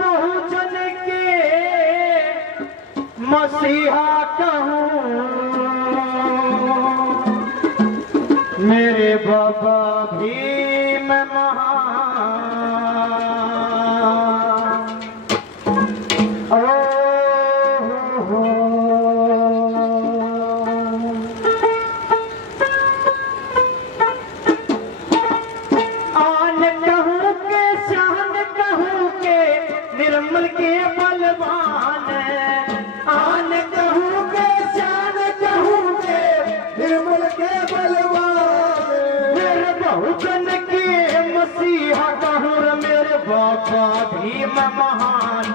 बहुजन के मसीहा कहूँ, मेरे बाबा भीम महान। ओ हो आन कहूँ के शान कहूँ के निर्मल के बलवान। आन कहूँ के शान कहूँ के निर्मल के बलवान। मेरे बहुजन के मसीहा कहूँ मेरे बाबा भीम महान।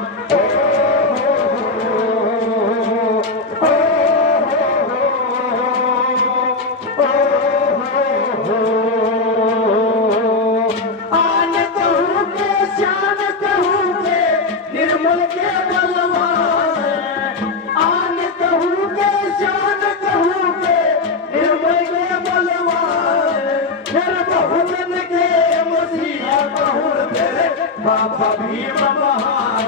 बाबा भीम महान।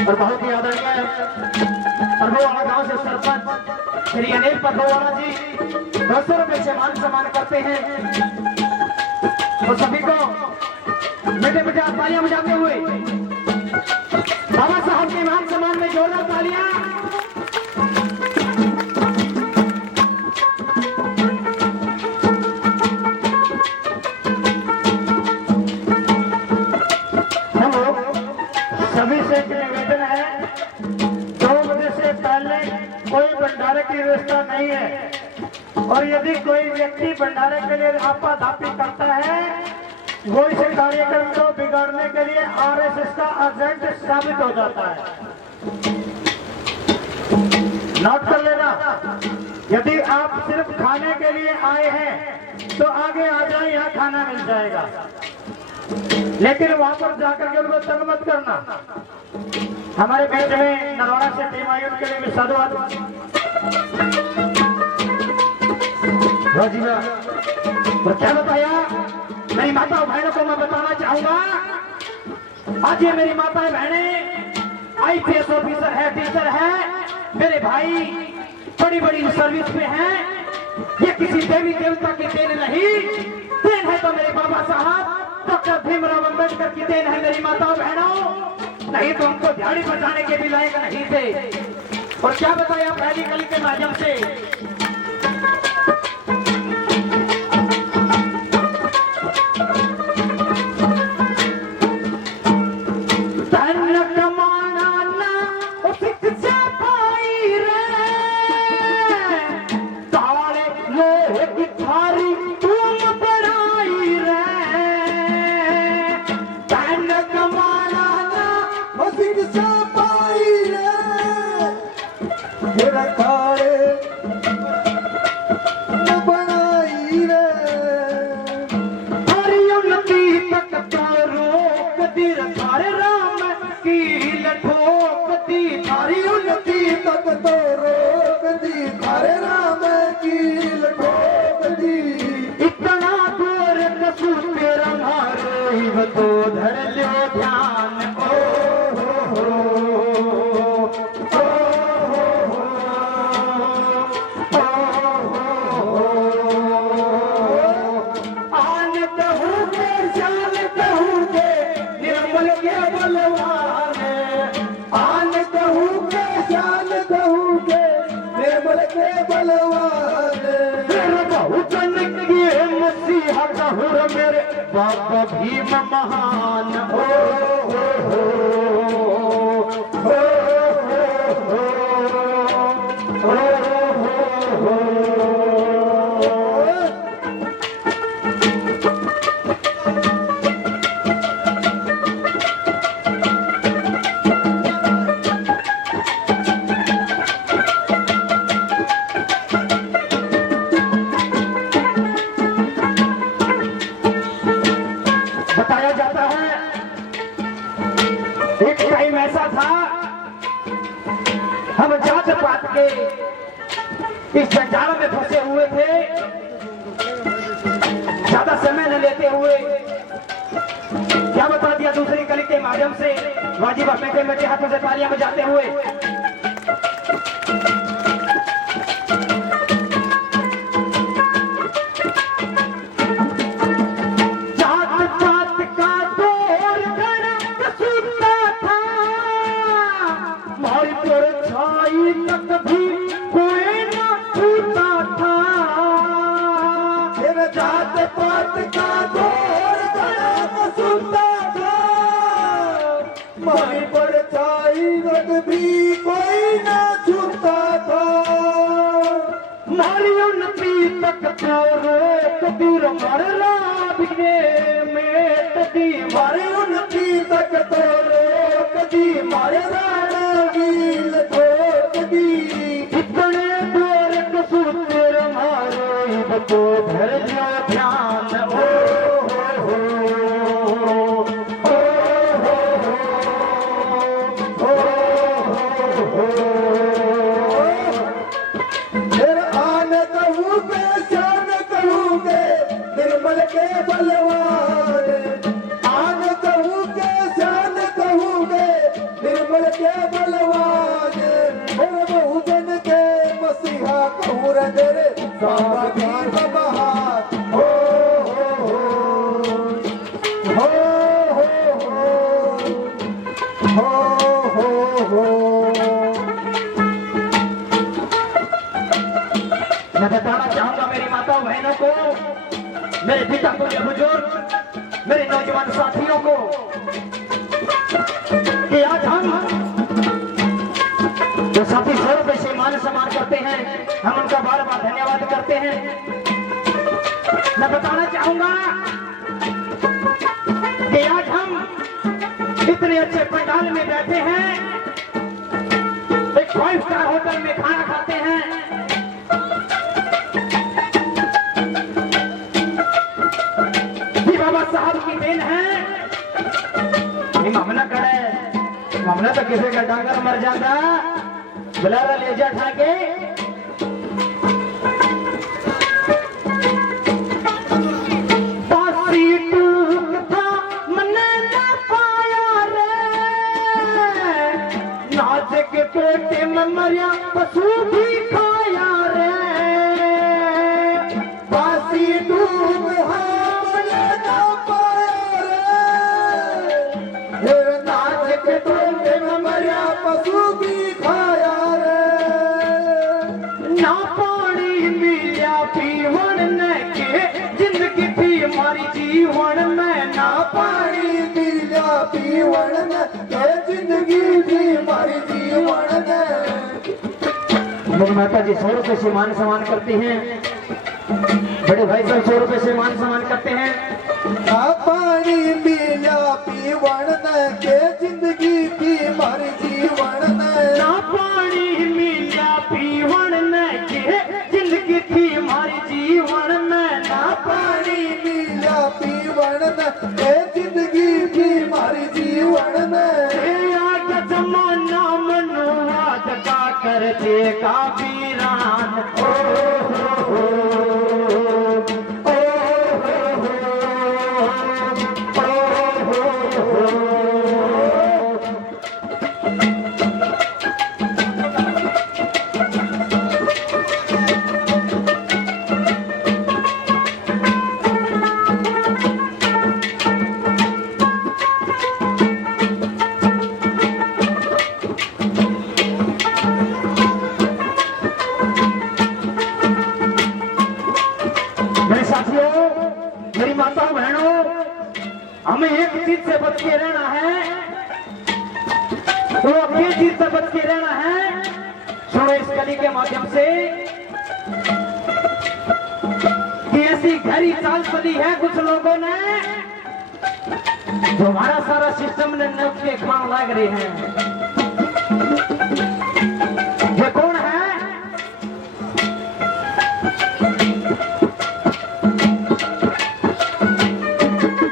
और बहुत ही आदरणीय अरबोवाला गांव से सरपंच श्री अनिल पटवाला जी 200 रुपए से मान सम्मान करते हैं। तो सभी को मीठे मीठे तालियां बजाते हुए बाबा साहब के मान सम्मान में जोरदार तालियां। हेलो, सभी से निवेदन है 2 बजे से पहले कोई भंडारे की व्यवस्था नहीं है, और यदि कोई व्यक्ति भंडारे के लिए आपाधापी करता है वो इस कार्यक्रम को बिगाड़ने के लिए आरएसएस का एजेंट साबित हो जाता है। नोट कर लेना, यदि आप सिर्फ खाने के लिए आए हैं तो आगे आ जाए, यहाँ खाना मिल जाएगा, लेकिन वहां पर जाकर के उनको तंग मत करना। हमारे बीच में नरवाड़ा से टीम आई, उनके लिए भी साधुवाद। तो क्या बताया मेरी माता बहनों को मैं बताना चाहूंगा, आज ये मेरी माता बहनें आईपीएस ऑफिसर है, टीचर है, मेरे भाई बड़ी बड़ी सर्विस पे हैं। ये किसी देवी देवता की देन नहीं, देन है तो मेरे बाबा साहब डॉक्टर भीमराव अंबेडकर की देन है मेरी माता बहनों, नहीं तो हमको झाड़ी बजाने के भी लायक नहीं थे। और क्या बताया पहली कली के माध्यम से, तो धर लो ध्यान। ओ हो आन कहूँ के जान कहूँ के निर्मल के बलवान। आन कहूँ के जान कहूँ के निर्मल के बलवान। मेरे बहुजन के मसीहा कहूँ मेरे बाबा भीम महान। हो बताया जाता है एक टाइम ऐसा था, हम जात पात के इस जंजाल में फंसे हुए थे। ज्यादा समय न लेते हुए क्या बता दिया दूसरी कली के माध्यम से वाजिबा मेटे मेटे हाथों से तालियां बजाते हुए। भी कोई ना छूता था, मारियो नबी तक तो रोक दूर मरला बिने में तदी मारियो नबी तक तो रोक दी, मारे वील ठोक दी। इतने दूर कसूर मारो तो धर जो ध्यान हो के बलवान आन कहूँ के शान कहूँगे, निर्मल के बलवान बहुजन के मसीहा कहूँ रे सावा की बहार हो हो हो हो। मैं बताना चाहूंगा मेरी माताओं बहनों को, मेरे पिता को, बुजुर्ग, मेरे नौजवान साथियों को कि आज हम जो साथी 100 रुपए से मान सम्मान करते हैं, हम उनका बार बार धन्यवाद करते हैं। मैं बताना चाहूंगा कि आज हम इतने अच्छे पंडाल में बैठे हैं, एक 5 स्टार होटल में खाना खाते हैं। बाबा साहब की देन है। मामला करे, मामला तो किसी का डांगर मर जाता, बुलारा ले जा खा के। पासी टूक था मने ना पाया रे, नाच के पेटे में मरिया पशु भी खाया रे। पासी टूक पशु भी खाया रे, ना पानी मिलिया पीवन ने के जिंदगी थी हमारी जीवन में। ना पानी मिलिया पीवन ने के जिंदगी थी हमारी जीवन में। मेरी माता जी 100 रुपए से मान सम्मान करती हैं, बड़े भाई साहब 100 रुपए से मान सम्मान करते हैं। ना पानी मिलिया पीवन ने के जिंदगी थी हमारी जीवन में। ना पानी मिलिया पीवन ने के जिंदगी थी हमारी जीवन में। ना पानी मिलिया पीवन ने के जिंदगी थी हमारी जीवन में। आज जमाना मनोवाद का करते का वीरान मेरी माताओं बहनों, हमें एक चीज से बच के रहना है, तो अपनी चीज से बच के रहना है। सुनो इस कली के माध्यम से कि ऐसी घड़ी चाल चली है कुछ लोगों ने, जो हमारा सारा सिस्टम ने नक के खान लग रहे हैं। ये कौन है?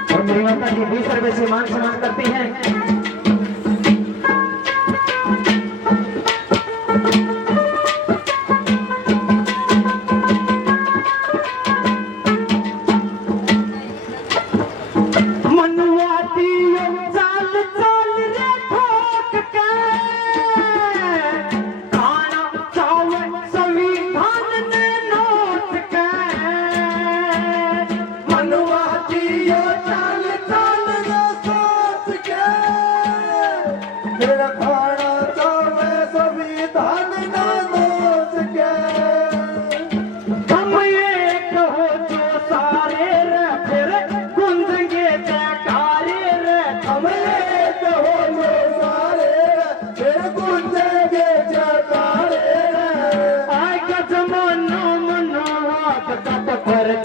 और मेरी माता जी 20 रुपए से मान सम्मान करती हैं।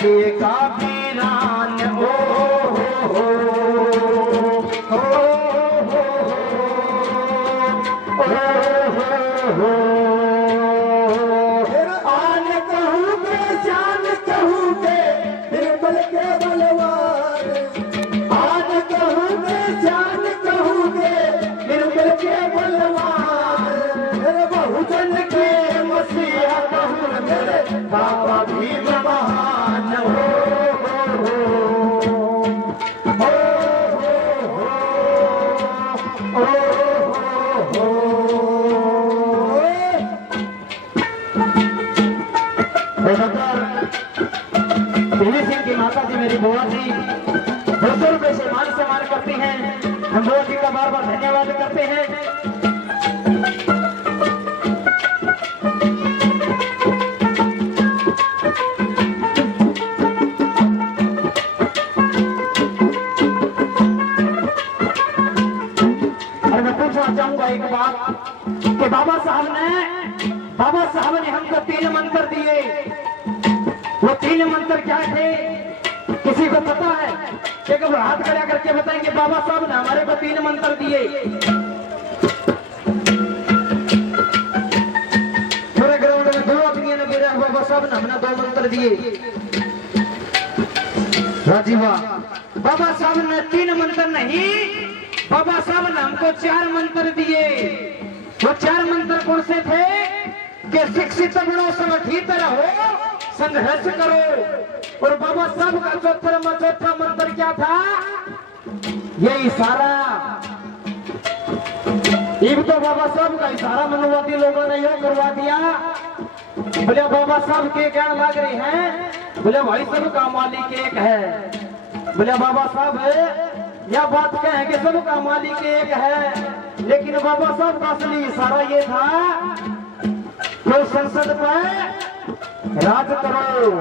के काफिरान ओ हो आन कहूँगे जान कहूँगे बिरबल के बलवान आन कहूँगे जान कहूँगे बिरबल के बलवान मेरे बहुजन के मसीहा कहूँ मेरे बाबा भीम महान पीवी सिंह की माता जी मेरी बुआ जी 200 रुपए से मान सम्मान करती हैं। हम बुआ जी का बार बार धन्यवाद करते हैं। और मैं पूछना चाहूंगा एक बात कि बाबा साहब ने हमको 3 मंत्र दिए। वो 3 मंत्र क्या थे किसी को पता है? एक बार हाथ खड़ा करके बताएंगे बाबा साहब ने हमारे को 3 मंत्र दिए। पूरे ग्राउंड में 2 आदमियों ने गिरा बाबा साहब ने हमने 2 मंत्र दिए। राजी वाह। बाबा साहब ने 3 मंत्र नहीं, बाबा साहब ने हमको 4 मंत्र दिए। वो 4 मंत्र कौन से थे कि शिक्षित बनो, संगठित रहो, संघर्ष करो। और बाबा साहब का चौथा मंत्र क्या था? ये इशारा। ये तो बाबा साहब का इशारा मनोवादी लोगों ने योग करवा दिया। बोले बाबा साहब के कहने लग रहे हैं, बोले भाई सबका मालिक एक है। बोले बाबा साहब यह बात कहें कि सबका मालिक एक है, लेकिन बाबा साहब का असली इशारा ये था कि संसद पर राज करो।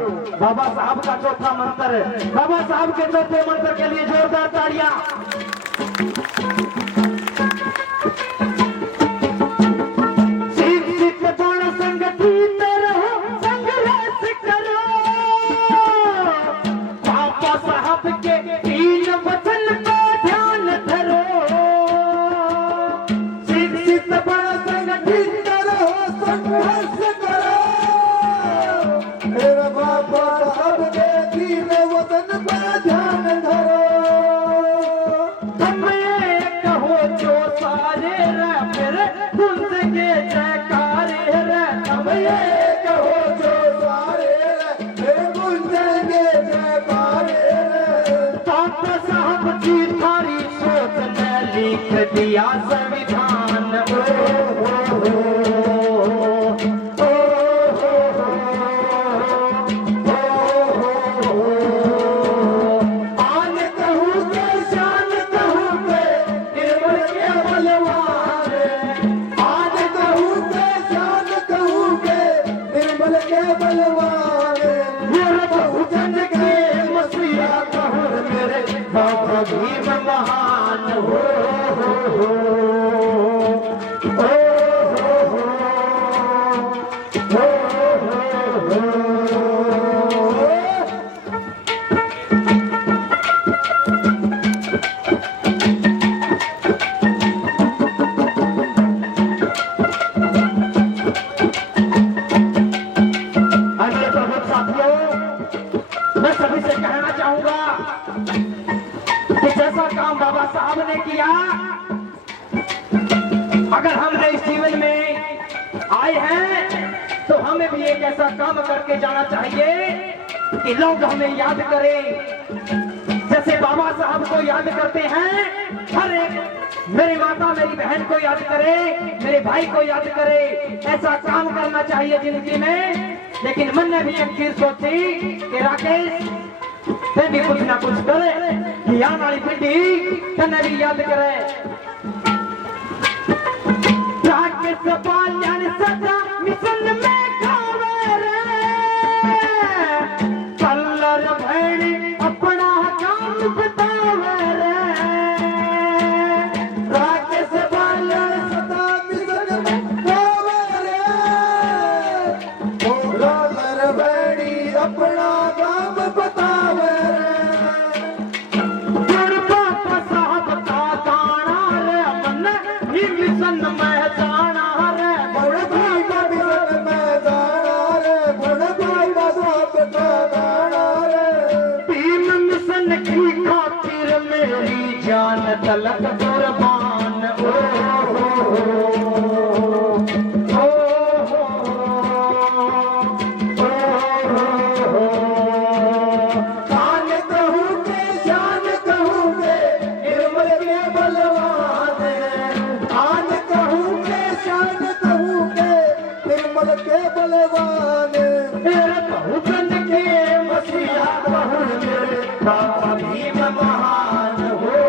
बाबा साहब का चौथा मंत्र। बाबा साहब के चौथे मंत्र के लिए जोरदार तालियां। शिक्षित बनो, संगठित रहो, संघर्ष करो। बाबा साहब के 3 वचन को ध्यान धरो। शिक्षित बनो, संगठित रहो, संघर्ष करो। मेरा बाबा साहब के 3 वचन पर ध्यान धरो। तुम ये कहो जो सारे रे फिर गूंज के जयकारे रे। तुम ये कहो जो सारे मेरे गूंजेंगे जयकारे बाबा साहब की थारी सोच ने लिख दिया संविधान। आन कहूँगे शान कहूँगे निर्मल के बलवान आन कहूँगे शान कहूँगे निर्मल के बलवान मेरे बहुजन के मसीहा कहूँ मेरे बाबा भीम महान हो। अन्य प्रमुख साथियों, मैं सभी से कहना चाहूंगा कि जैसा काम बाबा साहब ने किया, अगर हमने इस जीवन में आए हैं तो हमें भी एक ऐसा काम करके जाना चाहिए कि लोग हमें याद करें। जैसे बाबा साहब को याद करते हैं, हर एक मेरी माता मेरी बहन को याद करे, मेरे भाई को याद करे। ऐसा काम करना चाहिए जिंदगी में। लेकिन मन ने भी एक चीज सोची कि राकेश ते भी कुछ ना कुछ करे कि आने वाली पीढ़ी तने भी याद करे। राकेश बाल्यान सदा मिशन में गावे रे, कलर भैड़ी अपना काम बतावे रे। राकेश बाल्यान सदा मिशन में गावे रे। कलर भैड़ी अपना काम बिसन मैं जाना रे गुण भाई का बिसन मैं जाना रे गुण भाई का सब गाना रे तीन मिशन की खातिर मेरी जान तलक कुर्बान ओ कान कहूँगे शान कहूँगे निर्मल के बलवान कान कहूँगे शान कहूँगे निर्मल के बलवान मेरे बहुगन के मसीहा बहु मेरे बाबा भीम महान हो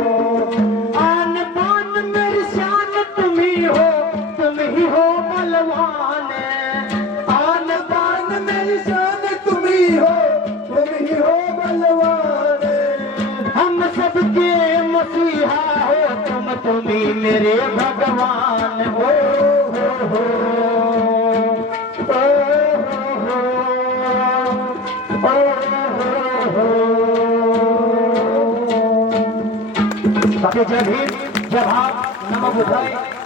आन बान मेरी शान तुम ही हो बलवान आन बान मेरी शान तुम ही हो बलवान हम सबके मसीहा हो तुम ही मेरे भगवान हो बाकी जय भीम जय भारत नमो बुद्धाय।